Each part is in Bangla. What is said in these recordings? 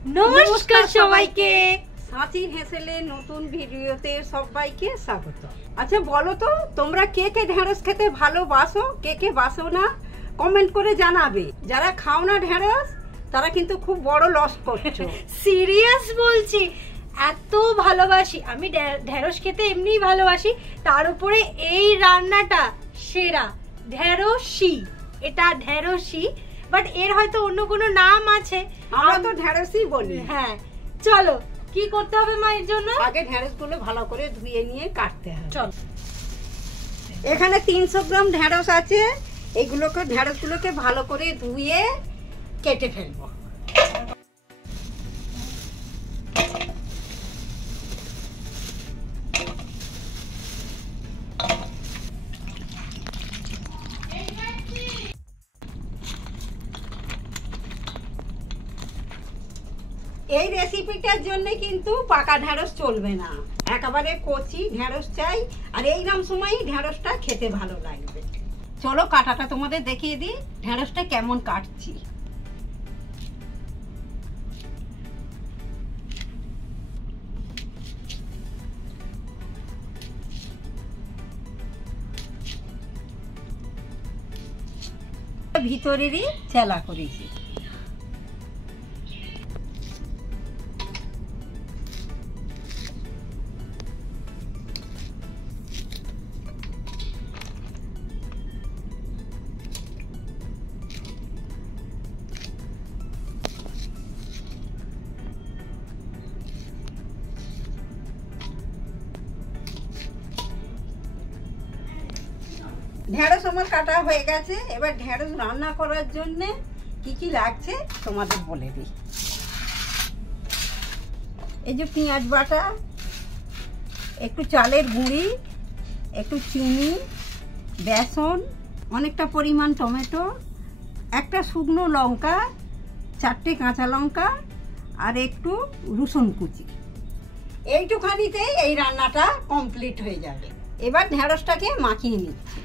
নমস্কার সবাইকে। সাঁচির হেসেলে নতুন ভিডিওতে সবাইকে স্বাগত। আচ্ছা বলো তো, তোমরা কে কে ঢেঁড়স খেতে ভালোবাসো, কে কে বাসো না, কমেন্ট করে জানাবে। যারা খাও না ঢেঁড়স তারা কিন্তু খুব বড় লস করছো। সিরিয়াস বলছি, এত ভালোবাসি আমি ঢেঁড়স খেতে, এমনিই ভালোবাসি, তার উপরে এই রান্নাটা সেরা। ঢেঁড়সি, এটা ঢেঁড়সি, বাট এর হয়তো অন্য কোনো নাম আছে, আমরা তো ঢেঁড়সই বলি। হ্যাঁ, চলো কি করতে হবে মায়ের জন্য? আগে ঢেঁড়স গুলো ভালো করে ধুয়ে নিয়ে কাটতে হবে। চল, এখানে 300 গ্রাম ঢেঁড়স আছে। এইগুলোকে ঢেঁড়সগুলোকে ভালো করে ধুয়ে কেটে ফেলবো। এই রেসিপিটার জন্য কিন্তু পাকা ঢেঁড়স চলবে না, একেবারে কচি ঢেঁড়স চাই। আর এইরকম সময়ই ঢেঁড়সটা খেতে ভালো লাগবে। চলো কাটাটা তোমাদের দেখিয়ে দিই, ঢেঁড়সটা কেমন কাটছি। ভিতরেরই চেলা করেছি। ঢেঁড়স আমার কাটা হয়ে গেছে। এবার ঢেঁড়স রান্না করার জন্য কি কি লাগছে তোমাদের বলে দিই। এই যে পেঁয়াজ বাটা, একটু চালের গুঁড়ি, একটু চিনি, বেসন, অনেকটা পরিমাণ টমেটো, একটা শুকনো লঙ্কা, 4টে কাঁচা লঙ্কা, আর একটু রসুন কুচি। এইটুখানিতে এই রান্নাটা কমপ্লিট হয়ে যাবে। এবার ঢেঁড়সটাকে মাখিয়ে নিচ্ছি।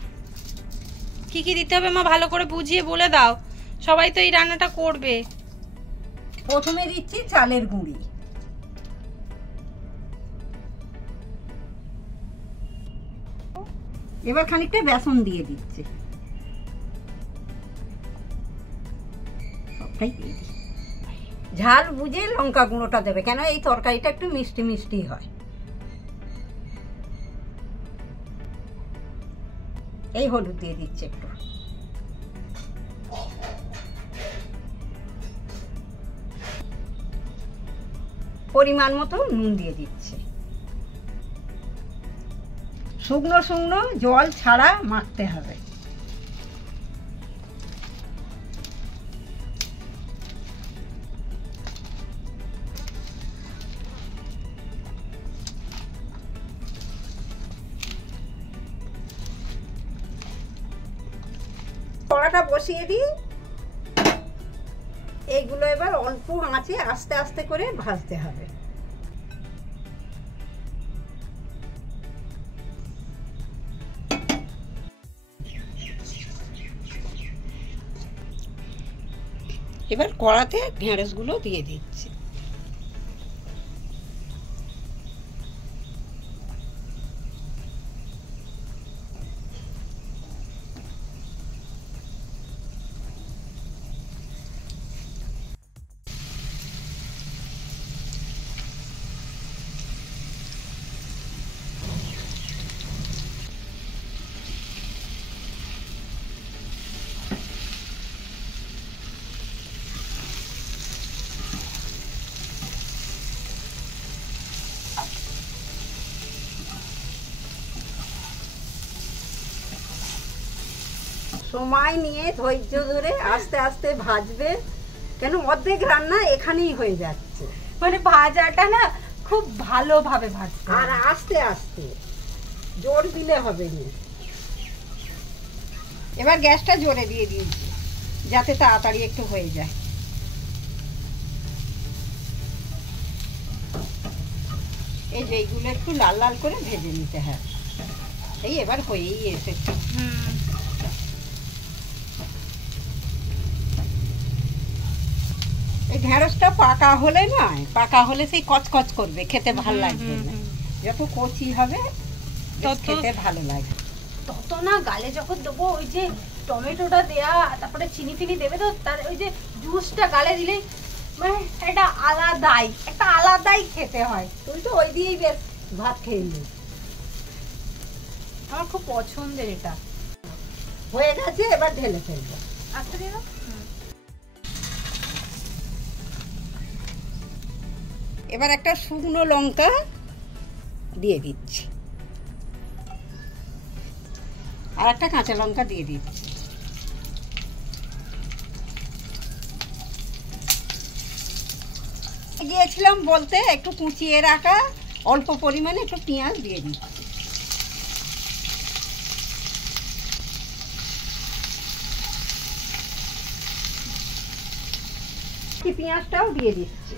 কি কি দিতে হবে মা ভালো করে বুঝিয়ে বলে দাও, সবাই তো এই রান্নাটা করবে। প্রথমে দিচ্ছি চালের গুঁড়ি, এবার খানিকটা বেসন দিয়ে দিচ্ছি। সবটাই দিয়ে দিই। ঝাল বুঝে লঙ্কা গুঁড়োটা দেবে, কেন এই তরকারিটা একটু মিষ্টি মিষ্টি হয়। এই হলুদ দিয়ে দিচ্ছি একটু। পরিমাণ মতো নুন দিয়ে দিচ্ছি। শুকনো শুকনো জল ছাড়া মাখতে হবে। কড়াটা বসিয়ে দিই। এইগুলো এবার অল্প আঁচে আস্তে আস্তে করে ভাজতে হবে। এবার কড়াতে ঢেঁড়সগুলো দিয়ে দিচ্ছি। সময় নিয়ে ধৈর্য ধরে আস্তে আস্তে ভাজবে, কেন অর্ধেক রান্না এখানেই হয়ে যাচ্ছে। মানে ভাজাটা না খুব ভালোভাবে ভাজতে, আর আস্তে আস্তে, জোর দিলে হবে না। এবার গ্যাসটা জোরে দিয়ে দিয়েছি যাতে তাড়াতাড়ি একটু হয়ে যায়। এই যে এইগুলো একটু লাল লাল করে ভেজে নিতে হবে। এই এবার হয়েই এসেছে। এই ঢেঁড়সটা পাকা হলে নয়, পাকা হলে সেই কচকচ করবে, খেতে ভালো লাগবে না। যত কচি হবে তত খেতে ভালো লাগে। তত না গালে যখন দেবো ওই যে টমেটোটা দেয়া, তারপরে চিনি ফিনি দেবে, তো তার ওই যে জুসটা গালে দিলেই মানে একটা আলাদাই খেতে হয়। তুই তো ওই দিয়েই বেশ ভাত খেয়ে নি। আমার খুব পছন্দের এটা। হয়ে গেছে, এবার ঢেলে ফেলবো। আচ্ছা দিয়ে দাও। এবার একটা শুকনো লঙ্কা দিয়ে দিচ্ছি, আর একটা কাঁচা লঙ্কা দিয়ে দিচ্ছি। গিয়েছিলাম বলতে একটু কুচিয়ে রাখা অল্প পরিমাণে একটু পেঁয়াজ দিয়ে দিচ্ছি। পেঁয়াজটাও দিয়ে দিচ্ছি।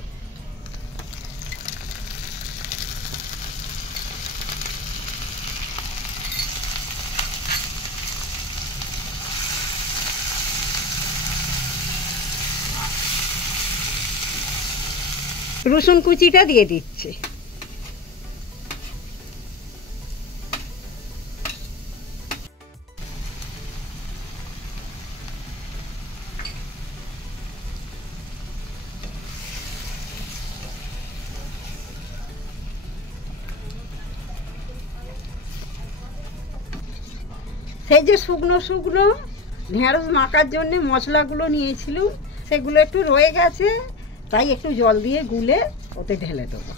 রসুন কুচিটা দিয়ে দিচ্ছি। সেই যে শুকনো শুকনো ঢেঁড়স মাখার জন্য মশলাগুলো নিয়েছিলাম, সেগুলো একটু রয়ে গেছে, তাই একটু জল দিয়ে গুলে ওতে ঢেলে দেবো।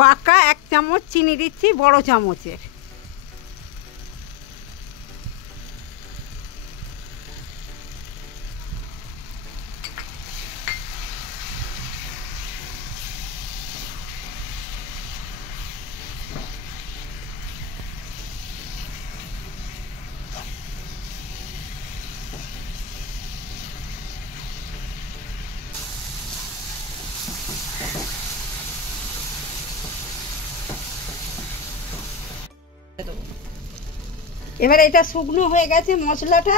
পাকা 1 চামচ চিনি দিচ্ছি, বড় চামচের। এবার এটা শুকনো হয়ে গেছে মশলাটা,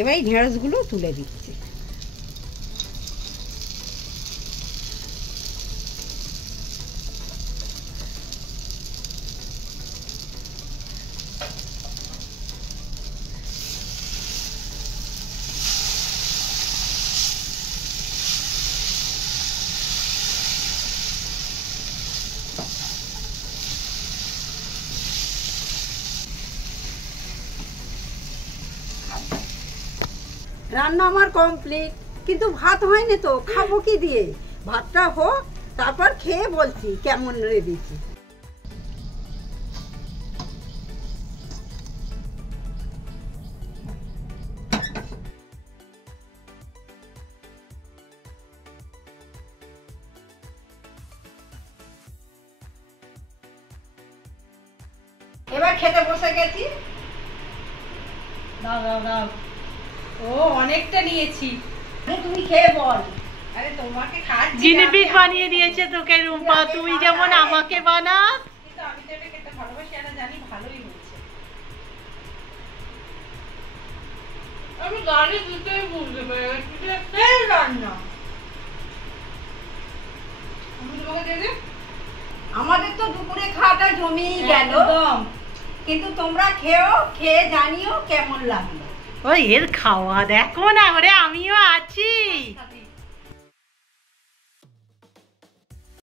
এবার এই ঢেঁড়সগুলো তুলে দিচ্ছি। রান্না আমার কমপ্লিট, কিন্তু ভাত হয়নি তো, খাবো কি দিয়ে? ভাতটা হোক, তারপর খেয়ে বলছি কেমন রেঁধেছি। এবার খেতে বসে গেছি। দাও দাও দাও। ও অনেকটা নিয়েছি। তুমি খেয়ে বল। আরে তোমাকে খাচ্ছি, জিনিপিক বানিয়ে দিয়েছে তোকে রুম্পা, তুই যেমন আমাকে বানাস। কিন্তু আমি তো এটা খেতে ভালোবাসি, আর জানি ভালোই হচ্ছে। আমি গাড়ি দিতেই বুঝতে পেরেছি যে তেল রান্না। আমি তোমাকে দিয়ে দিই। আমাদের তো দুপুরে খাওয়াটা জমেই গেল, কিন্তু তোমরা খেয়ে জানিও কেমন লাগলো। ওই এর খাওয়া দেখো না, ওরে আমিও আছি।